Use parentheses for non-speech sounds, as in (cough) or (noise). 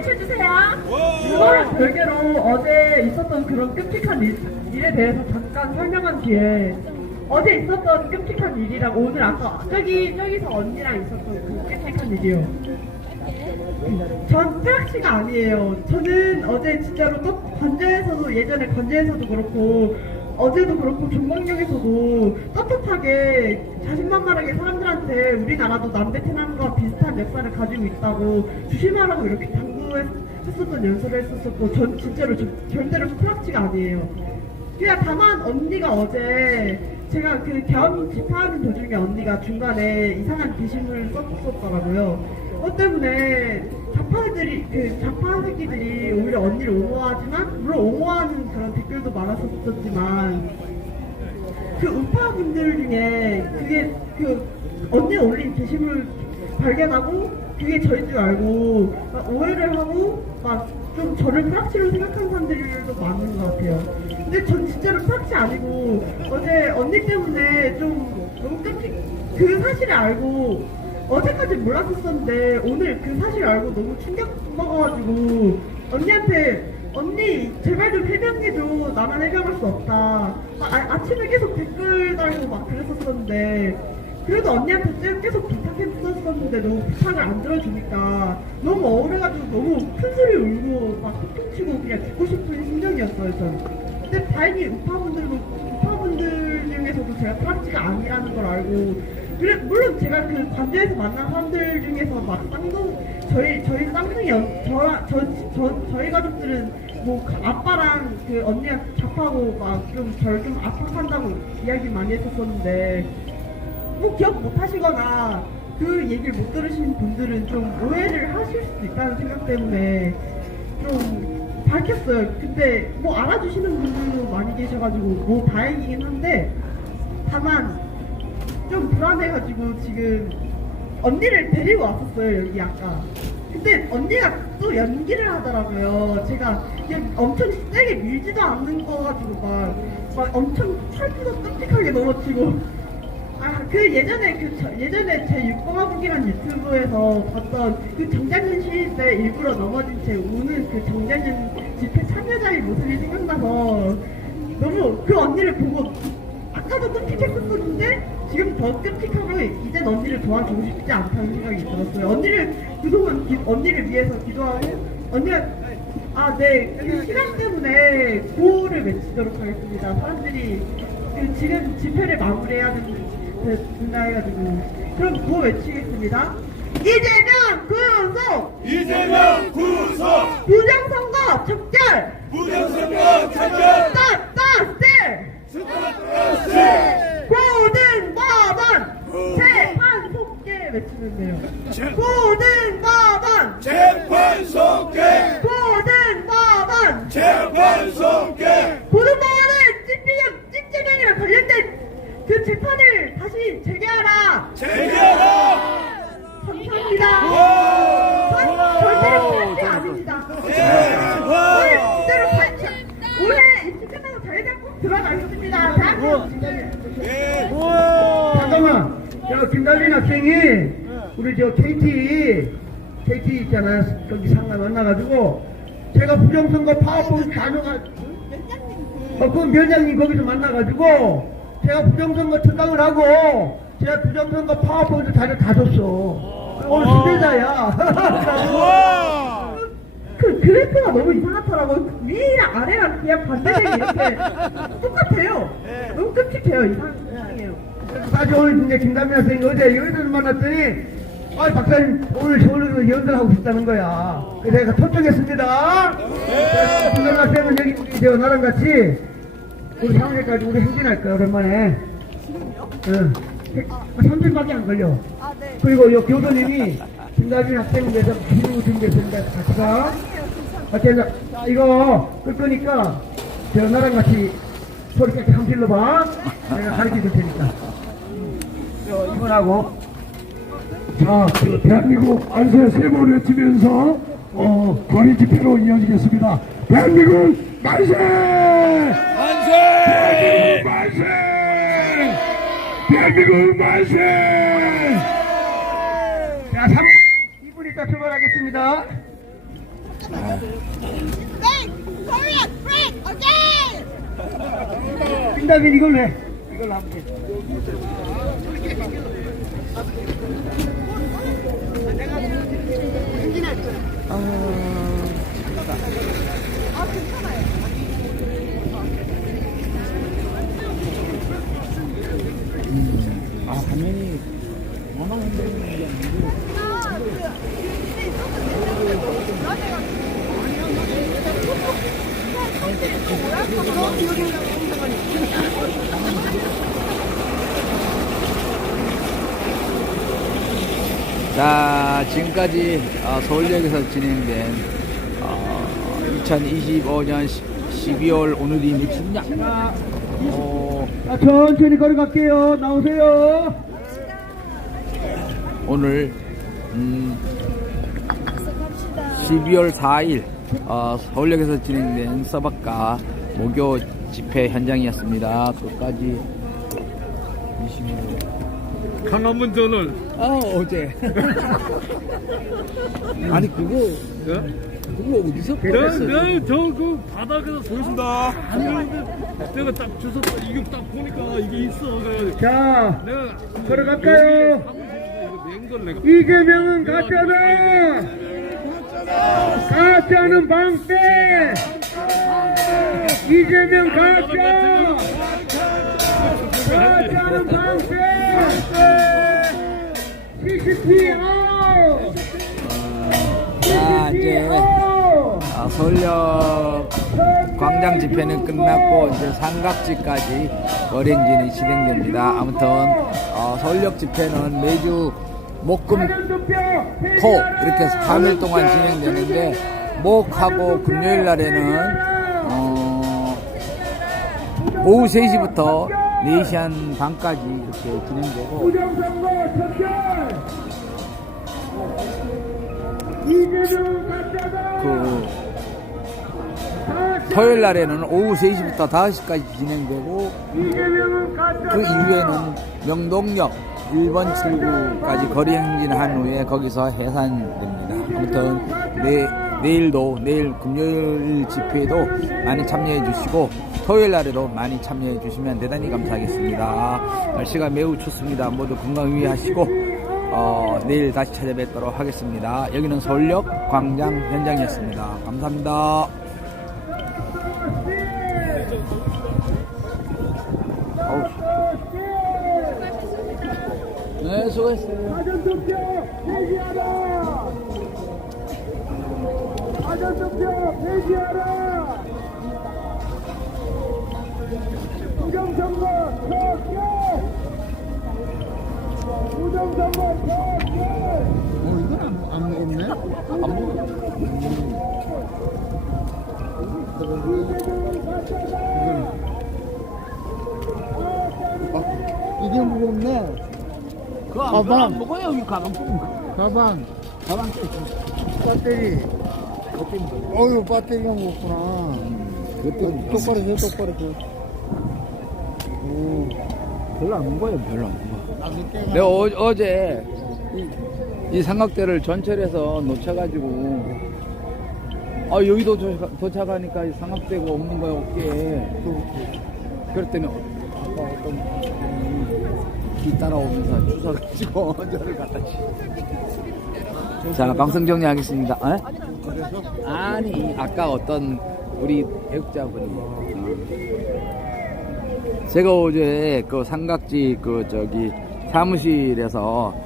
외쳐주세요. 그거랑 별개로 어제 있었던 그런 끔찍한 일, 일에 대해서 잠깐 설명한 뒤에 어제 있었던 끔찍한 일이랑 오늘 아까 저기 저기서 언니랑 있었던 그 끔찍한 일이요. 전 프락치가 아니에요. 저는 어제 진짜로 또 관제에서도 예전에 관제에서도 그렇고 어제도 그렇고 종강역에서도 떳떳하게 자신만만하게 사람들한테 우리나라도 남베트남과 비슷한 역사를 가지고 있다고 조심하라고 이렇게 당 부했었던 연설을 했었었고 전 진짜로 저, 절대로 프락치가 아니에요. 그냥 다만 언니가 어제 제가 그 겸 집회하는 도중에 언니가 중간에 이상한 게시물을 썼었더라고요. 그것 때문에 좌파들이 그 좌파 새끼들이 오히려 언니를 옹호하지만 물론 옹호하는 그런 댓글도 많았었지만 그 우파 분들 중에 그게 그 언니 올린 게시물 발견하고 그게 저인 줄 알고 막 오해를 하고 막 좀 저를 프락치로 생각하는 사람들도 많은 것 같아요. 근데 전 진짜로 프락치 아니고 어제 언니 때문에 좀 너무 끔찍 그 사실을 알고 어제까지 몰랐었었는데 오늘 그 사실 알고 너무 충격 먹어가지고 언니한테 언니 제발 좀 해명해줘 나만 해명할 수 없다 아, 아, 침에 계속 댓글 달고 막 그랬었었는데 그래도 언니한테 쭉 너무 부탁을 안 들어주니까. 너무 억울해가지고 너무 큰 소리 울고 막 툭툭치고 그냥 죽고 싶은 심정이었어요 전 근데 다행히 우파분들도 우파분들 중에서도 제가 프락치가 아니라는 걸 알고 그래 물론 제가 그 관제에서 만난 사람들 중에서 막 쌍둥 저희 저희 쌍둥이 연, 저, 저, 저 저희 가족들은 뭐 아빠랑 그 언니가 잡하고 막 좀 저를 좀 압박한다고 이야기 많이 했었었는데 뭐 기억 못 하시거나 그 얘기를 못 들으신 분들은 좀 오해를 하실 수도 있다는 생각 때문에 좀 밝혔어요. 근데 뭐 알아주시는 분들도 많이 계셔가지고 뭐 다행이긴 한데 다만 좀 불안해가지고 지금 언니를 데리고 왔었어요 여기 아까. 근데 언니가 또 연기를 하더라고요. 제가 그냥 엄청 세게 밀지도 않는 거 가지고 막, 막 엄청 철푸도 끔찍하게 넘어지고. 아, 그 예전에 그 저- 예전에 제 육공화국이란 유튜브에서 봤던 그 정장년 시위 때 일부러 넘어진 채 우는 그 정장년 집회 참여자의 모습이 생각나서 너무 그 언니를 보고 아까도 끔찍했었는데 지금 더 끔찍하고 이젠 언니를 도와주고 싶지 않다는 생각이 들었어요. 언니를 그동안 기- 언니를 위해서 기도하고 언니가 아네 그 시간 때문에 구호를 외치도록 하겠습니다. 사람들이 그 지금 집회를 마무리해야 된- 된다 해가지고. 그럼 구호 외치겠습니다. 이재명 구속! 이재명 구속! 부정선거 척결 부정선거 차별 따따스 스타트스 고등법원 재판 속개 외치면 돼요. 고등 저 김달린 학생이 우리 저 KT, KT 있잖아, 거기 상가 만나가지고 제가 부정선거 파업을 가져가, 어, 그 면장님 거기서 만나가지고 제가 부정선거 특강을 하고 제가 부정선거 파업을 자료 다 줬어. 오늘 수배자야. (laughs) (laughs) 그 그래프가 너무 이상하더라고요. 위랑 아래랑 그냥 반대되게 이렇게 (laughs) 똑같아요. 너무 끔찍해요. 이상해요. 사실 오늘 이제 김담민 학생이 어제 여의도를 만났더니 아 박사님 오늘 서울에서 연설하고 싶다는 거야. 그래서 내가 토청했습니다. 네. 김담민 학생은 여기 우리 저 나랑 같이 우리 상암까지 우리 행진할 거야 오랜만에. 응. 3분밖에 안 걸려. 그리고 요 교수님이 김다빈 학생을 위해서 기능을 준비했습니다. 같이 가. 같이 해서 자, 이거 끌 거니까 저 나랑 같이 소리 깨끗 한번 질러봐. 내가 가르쳐 줄 테니까. 저 이번하고 자, 그 대한민국 안세 세번 외치면서 어, 거리 집회로 이어지겠습니다. 대한민국 만세! 만세 대한민국 만세! 대한민국 만세! 자 3, 2분 있다 출발하겠습니다. Break! Again! 김다빈 이걸로 해. 이걸로 할게. 자, 지금까지 어, 서울역에서 진행된 어, 2025년 12월 오늘이 며칠이냐? 어, 자, 천천히 걸어갈게요. 나오세요. 오늘 음, 12월 4일 어, 서울역에서 진행된 서박가 목요 집회 현장이었습니다. 끝까지 강한문 전을 아 어제 (laughs) 아니 그거 그거 어디서 내가 꺼냈어요? 내가 저그 바닥에서 보였습니다. 내가 딱 주소 이게 딱 보니까 이게 있어. 자, 내가 걸어갈까요? 맹걸 내가 이재명은 가짜다. 가짜는 방패. 이재명 가짜. 이제 아, 서울역 광장 집회는 끝났고 이제 삼각지까지 거리행진이 진행됩니다. 아무튼 어, 서울역 집회는 매주 목금 토 이렇게 3일 동안 진행되는데 목하고 금요일 날에는 어, 오후 3시부터 4시 한 반까지 이렇게 진행되고. 그 토요일 날에는 오후 3시부터 5시까지 진행되고. 그 이후에는 명동역 1번 출구까지 거리 행진한 후에 거기서 해산됩니다. 아무튼 내, 내일도 내일 금요일 집회도 많이 참여해 주시고 토요일 날에도 많이 참여해 주시면 대단히 감사하겠습니다. 날씨가 매우 춥습니다. 모두 건강 유의하시고 어, 내일 다시 찾아뵙도록 하겠습니다. 여기는 서울역 광장 현장이었습니다. 감사합니다. 네, 수고했어요. 사전투표 폐지하라! 사전투표 폐지하라! 부정선거 척결! 부정선거 척결! 이게 무겁네. 그거 안, 가방. 안 먹어요, 여기 가방. 가방, 가방 배터리. 어휴, 배터리가 무겁구나. 똑바로 해, 똑바로 해. 오, 별로 안 먹어요, 별로 안 먹어. 내가 어, 어제 이, 이 삼각대를 전철에서 놓쳐가지고 아 여기도 도착- 도착하니까 이 삼각대가 없는 거야 어깨에 그랬더니 아까 어떤 음, 길 따라오면서 주워가지고 (laughs) 저를 갖다 치. 자 방송 정리하겠습니다. 에? 아니 아까 어떤 우리 애국자분이 제가 어제 그 삼각지 그 저기 사무실에서